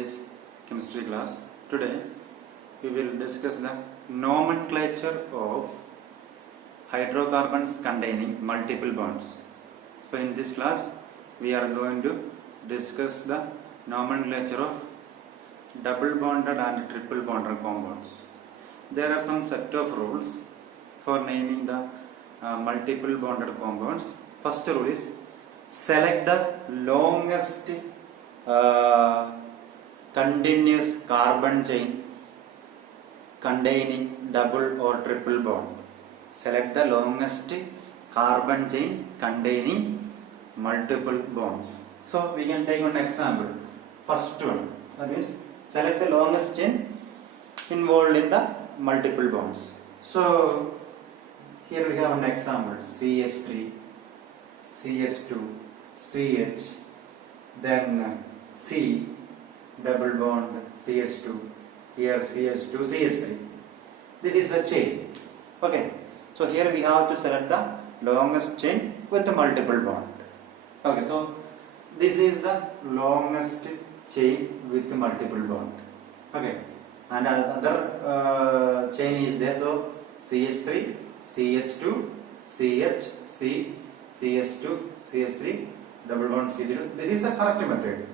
today's chemistry class. Today we will discuss the nomenclature of hydrocarbons containing multiple bonds. So in this class we are going to discuss the nomenclature of double bonded and triple bonded compounds. There are some set of rules for naming the multiple bonded compounds. First rule is select the longest continuous carbon chain containing double or triple bond. Select the longest carbon chain containing multiple bonds. So we can take one example. First one, that means select the longest chain involved in the multiple bonds. So here we have an example: CH3, CH2, CH, then C, double bond, CH2, here CH2, CH3. This is the chain. Okay, so here we have to select the longest chain with the multiple bond. Okay, so this is the longest chain with the multiple bond. Okay, and another chain is there, so CH3, CH2, CH, C, CH2, CH3, double bond C0. This is the correct method.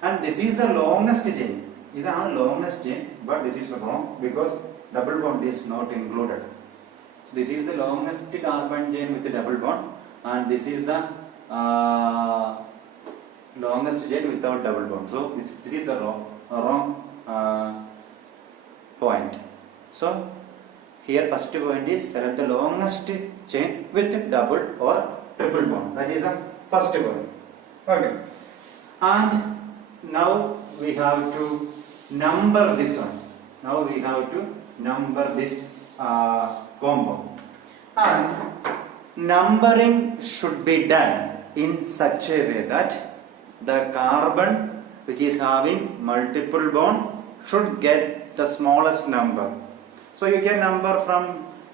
And this is the longest chain. This is the longest chain, but this is wrong because double bond is not included. So this is the longest carbon chain with the double bond, and this is the longest chain without double bond. So this is a wrong point. So here first point is select the longest chain with double or triple bond. That is the first point. Okay, and now we have to number this one. Now we have to number this compound, and numbering should be done in such a way that the carbon which is having multiple bond should get the smallest number. So you can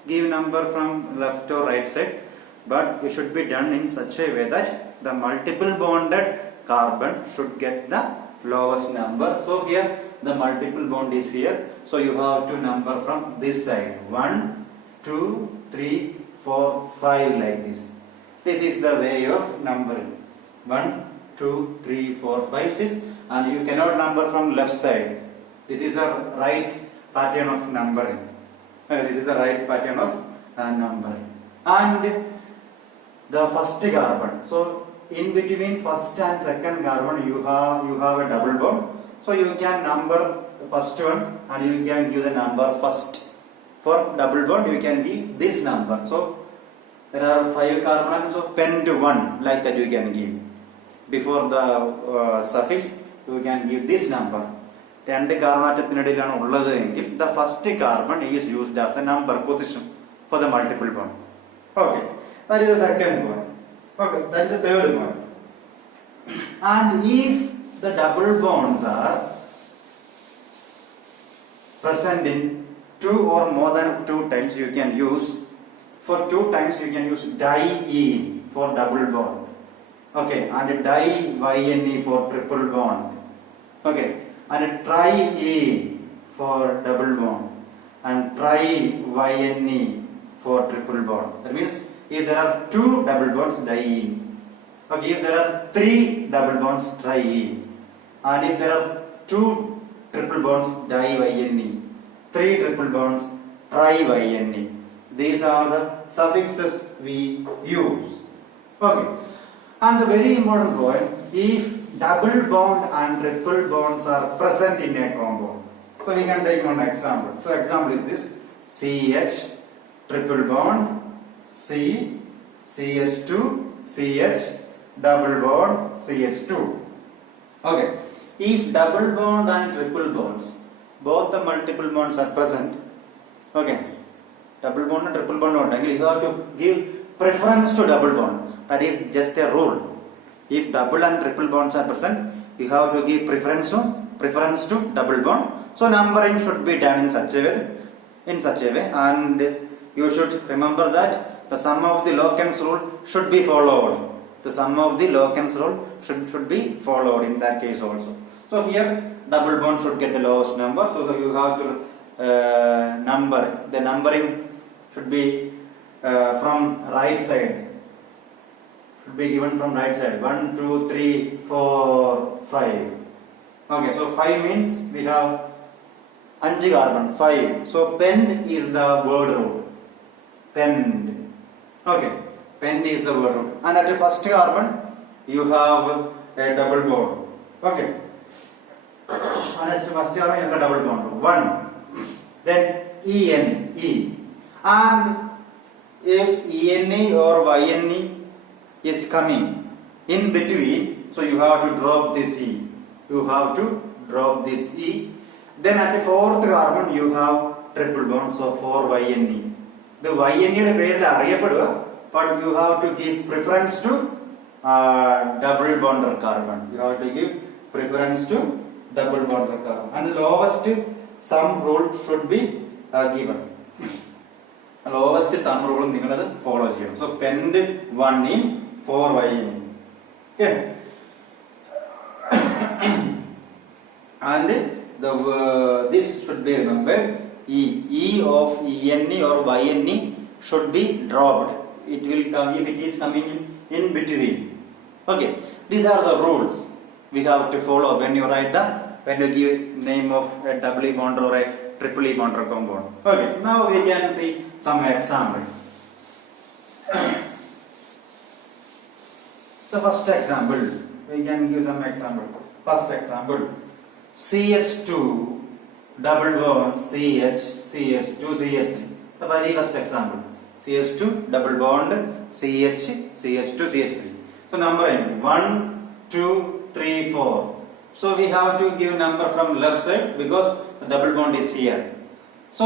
give number from left or right side, but it should be done in such a way that the multiple bonded carbon should get the lowest number. So here the multiple bond is here, so you have to number from this side: 1, 2, 3, 4, 5, like this. This is the way of numbering: 1, 2, 3, 4, 5, 6, and you cannot number from left side. This is a right pattern of numbering. This is a right pattern of numbering. And the first carbon, so in between first and second carbon you have a double bond, so you can number the first one and you can give the number first. For double bond you can give this number. So there are 5 carbon, so pen to 1, like that you can give. Before the suffix you can give this number. The first carbon is used as the number position for the multiple bond. Okay, that is the second point. Okay, that is the third point. And if the double bonds are present in 2 or more than 2 times, you can use, for 2 times you can use di-ene for double bond. Okay, and di-yne for triple bond. Okay, and tri-ene for double bond, and tri-yne for triple bond. That means if there are 2 double bonds, di-ene. Okay, if there are 3 double bonds, tri-ene. And if there are 2 triple bonds, di-yne. 3 triple bonds, tri-yne. These are the suffixes we use. Okay, and the very important point: if double bond and triple bonds are present in a compound. So we can take one example. So example is this: CH, triple bond, C, CH2, CH, double bond, CH2. Okay, if double bond and triple bonds, both the multiple bonds are present, okay, double bond and triple bond, you have to give preference to double bond. That is just a rule. If double and triple bonds are present, you have to give preference to double bond. So numbering should be done in such a way, and you should remember that the sum of the locans rule should be followed. The sum of the locans rule should be followed in that case also. So here double bond should get the lowest number. So you have to number. The numbering should be from right side. Should be given from right side. 1, 2, 3, 4, 5. Okay, so 5 means we have 5 carbon, 5. So pent is the word root. Pent. Okay, pent is the word root. And at the first carbon, you have a double bond. Okay. And at the first carbon, you have a double bond. 1. Then En, E. And if Ene or Yne is coming in between, so you have to drop this E. You have to drop this E. Then at the fourth carbon you have triple bond, so 4Yne. The Yne പേരിൽ അറിയപ്പെടുക, but you have to give preference to double bonded carbon. You have to give preference to double bonded carbon. And the lowest sum rule should be given. Lowest sum rule നിങ്ങൾ അത് follow ചെയ്യണം. So pend 1 in 4Yne. Okay. And this should be remembered. E of Ene or Yne should be dropped. It will come if it is coming in between. Okay, these are the rules we have to follow when you give name of a double bond or a triple bond or compound. Okay, now we can see some examples. So first example, we can give some example. First example, CH2 double bond CH, CH2, CH3. The very first example, CH2 double bond CH, CH2, CH3. So number 1, 2, 3, 4. So we have to give number from left side because the double bond is here. So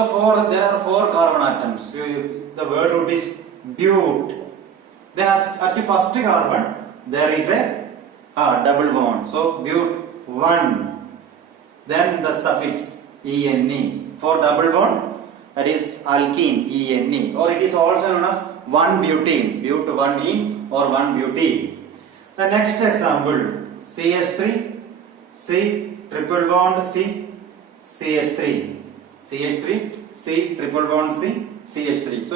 there are 4 carbon atoms. The word root is bute. Then at the first carbon there is a double bond. So bute 1. Then the suffix Ene. For double bond, that is alkene Ene, or it is also known as 1-butene, bute 1-ene or 1-butene. The next example, CH3, C, triple bond C, CH3, CH3, C, triple bond C, CH3. So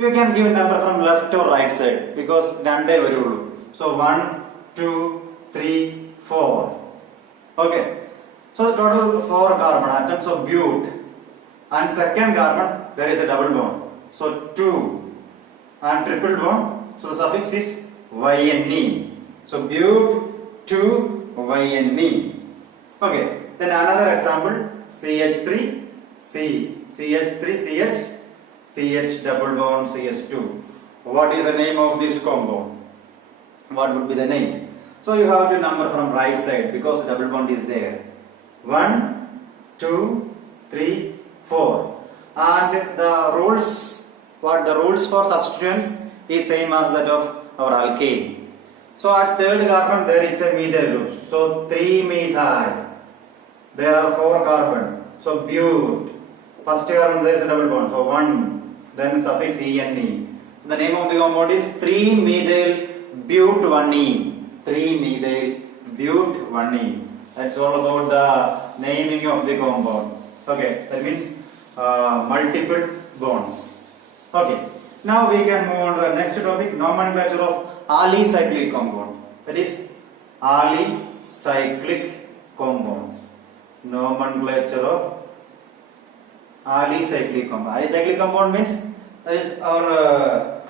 you can give a number from left or right side because rande varullu. So 1, 2, 3, 4. Okay. So total 4 carbon atoms of bute, and second carbon there is a double bond. So 2 and triple bond. So the suffix is Yne. So bute 2Yne. Okay. Then another example, CH3 C, CH3 CH, CH double bond CH2. What is the name of this compound? What would be the name? So you have to number from right side because the double bond is there. 1, 2, 3, 4. And the rules for substituents is same as that of our alkane. So at third carbon there is a methyl group. So 3 methyl. There are 4 carbon. So bute. First carbon there is a double bond. So 1. Then suffix Ene. The name of the compound is 3-methyl bute 1-ene. 3-methyl bute 1-ene. That's all about the naming of the compound. Okay, that means multiple bonds. Okay, now we can move on to the next topic, nomenclature of alicyclic compound. That is alicyclic compounds. Nomenclature of alicyclic compound. Alicyclic compound means that is our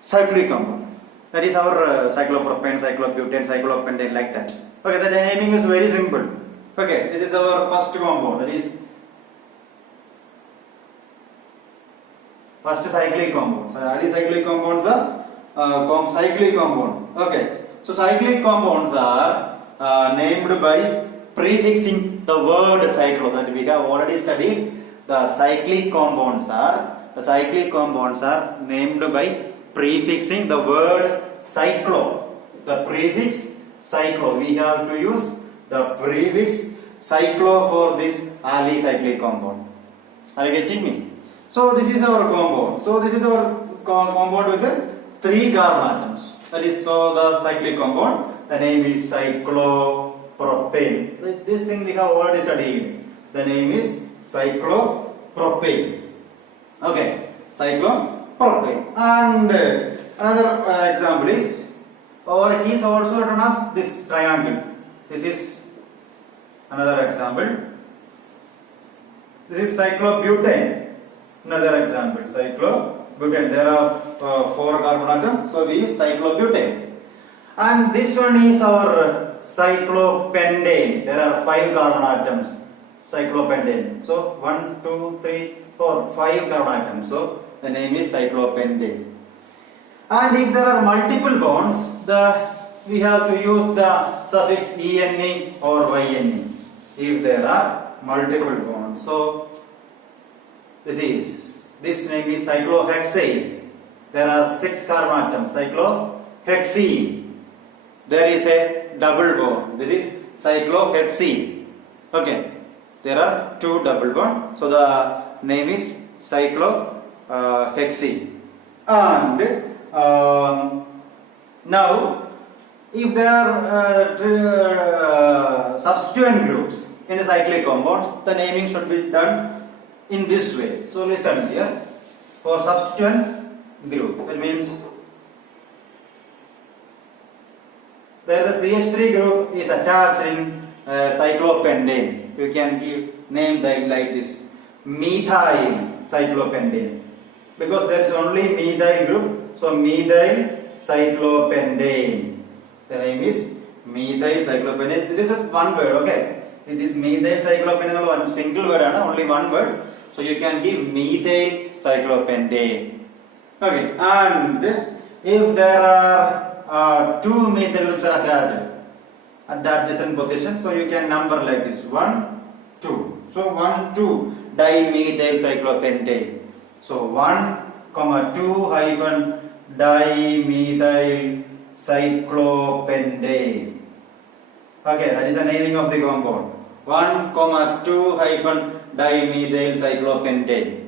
cyclic compound. That is our cyclopropane, cyclobutane, cyclopentane, like that. Okay, the naming is very simple. Okay, this is our first compound. That is first cyclic compound. So alicyclic compounds are cyclic compound. Okay, so cyclic compounds are named by prefixing the word cyclo. That we have already studied. The cyclic compounds are named by prefixing the word cyclo. The prefix cyclo. We have to use the prefix cyclo for this alicyclic compound. Are you getting me? So this is our compound. So this is our compound with the 3 carbon atoms. That is so the cyclic compound. The name is cyclo. cyclopropane. This thing we have already studied. The name is cyclopropane. Okay, cyclopropane. And another example is, or it is also known as this triangle. This is another example. This is cyclobutane. Another example, cyclobutane. There are 4 carbon atoms, so we use cyclobutane. And this one is our cyclopentane. There are 5 carbon atoms. Cyclopentane. So 1, 2, 3, 4, 5 carbon atoms. So the name is cyclopentane. And if there are multiple bonds, we have to use the suffix ene or yne. If there are multiple bonds, so this name is cyclohexane. There are 6 carbon atoms. Cyclohexene. There is a double bond. This is cyclohexene. Okay. There are 2 double bonds. So the name is cyclohexene. And now, if there are substituent groups in the cyclic compounds, the naming should be done in this way. So listen here. For substituent group, that means there the CH3 group is attached in cyclopentane. You can give name like this, methyl cyclopentane, because there is only methyl group. So methyl cyclopentane. The name is methyl cyclopentane. This is one word, okay? It is methyl cyclopentane, one single word, only one word. So you can give methyl cyclopentane. Okay, and if there are 2 methyl groups are attached at that adjacent position, so you can number like this, 1, 2. So 1, 2 dimethyl cyclopentane. So 1, 2 hyphen dimethyl cyclopentane. Okay, that is the naming of the compound. 1, 2 hyphen dimethyl cyclopentane.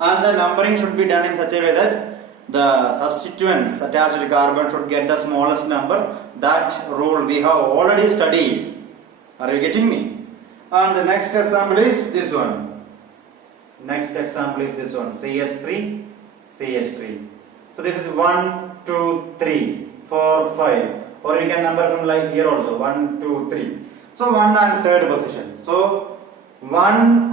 And the numbering should be done in such a way that the substituents attached to the carbon should get the smallest number. That rule we have already studied. Are you getting me? And the next example is this one. Next example is this one. CH3, CH3. So this is 1, 2, 3, 4, 5. Or you can number from like here also. 1, 2, 3. So 1 and 3rd position. So 1,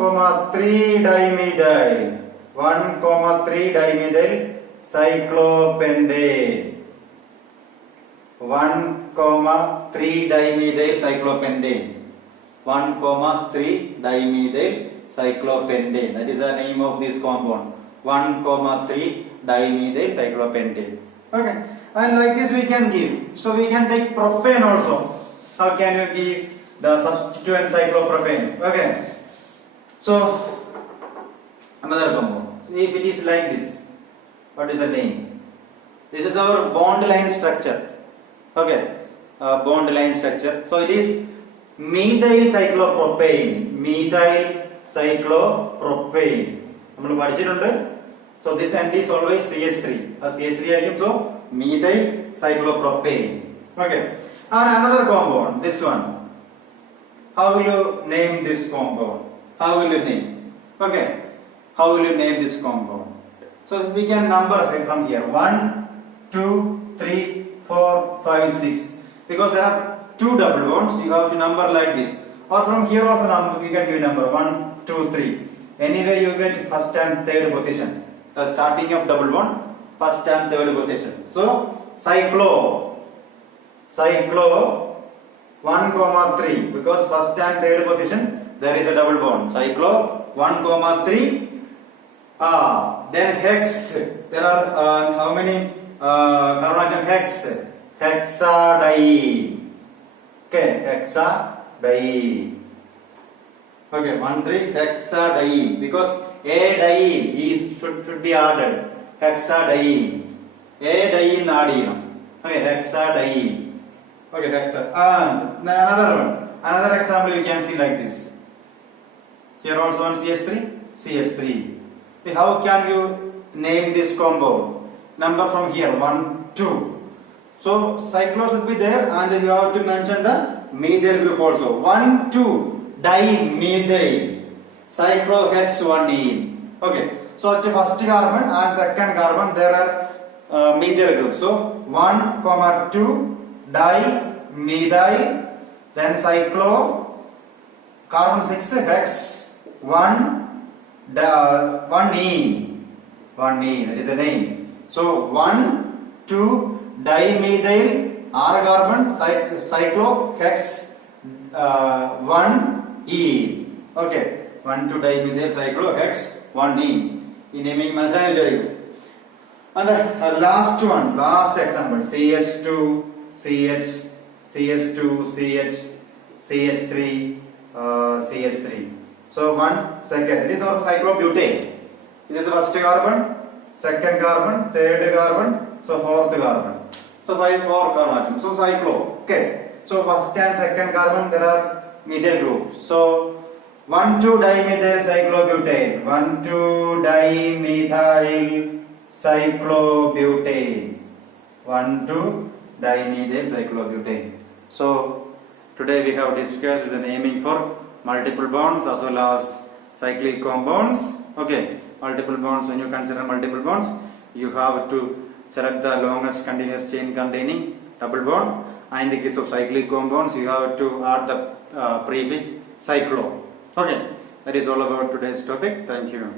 3 dimethyl. 1, 3 dimethyl cyclopentane. 1, 3 dimethyl cyclopentane. 1, 3 dimethyl cyclopentane. That is the name of this compound. 1, 3 dimethyl cyclopentane. Okay. And like this we can give. So we can take propane also. How can you give the substituent cyclopropane? Okay. So another compound. If it is like this, what is the name? This is our bond line structure. Okay. Bond line structure. So it is methyl cyclopropane. Methyl cyclopropane. So this end is always CH3. CH3 so methyl cyclopropane. Okay. And another compound, this one. How will you name this compound? How will you name? Okay. How will you name this compound? So we can number from here. 1, 2, 3, 4, 5, 6. Because there are 2 double bonds, you have to number like this. Or from here also number, we can give number 1, 2, 3. Anyway, you get first and 3rd position. The starting of double bond, first and 3rd position. So cyclo 1, 3, because first and 3rd position there is a double bond. Cyclo 1, 3. Then hex. There are how many carbon atom? Hex. Hexadiene. Okay, hexadiene. Okay, 1, 3 hexadiene, because a diene should be added. Hexadiene. A diene add. Okay, hexadiene. Okay, hexa. And another one. Another example you can see like this. Here also one CH3. How can you name this compound? Number from here 1, 2. So cyclo should be there, and you have to mention the methyl group also. 1,2-dimethyl cyclohexone. Okay. So at the first carbon and second carbon there are methyl groups. So 1,2-dimethyl, then cyclo, carbon 6 hex 1,1-ene. That is a name. So 1,2-dimethyl R carbon cyclohex 1-ene. Okay. 1,2-dimethyl cyclohex 1-ene. In naming manasayiju. And the last one, last example, CH2, CH, CH2, CH, CH3, CH3. So 1 second. This is our cyclobutane. This is the first carbon, second carbon, third carbon, so fourth carbon. So 4 carbon atoms. So cyclo. Okay. So first and second carbon there are methyl groups. So 1,2-dimethyl cyclobutane. 1,2-dimethyl cyclobutane. 1,2-dimethyl cyclobutane. So today we have discussed the naming for multiple bonds as well as cyclic compounds. Okay, multiple bonds. When you consider multiple bonds, you have to select the longest continuous chain containing double bond. And in the case of cyclic compounds, you have to add the prefix cyclo. Okay, that is all about today's topic. Thank you.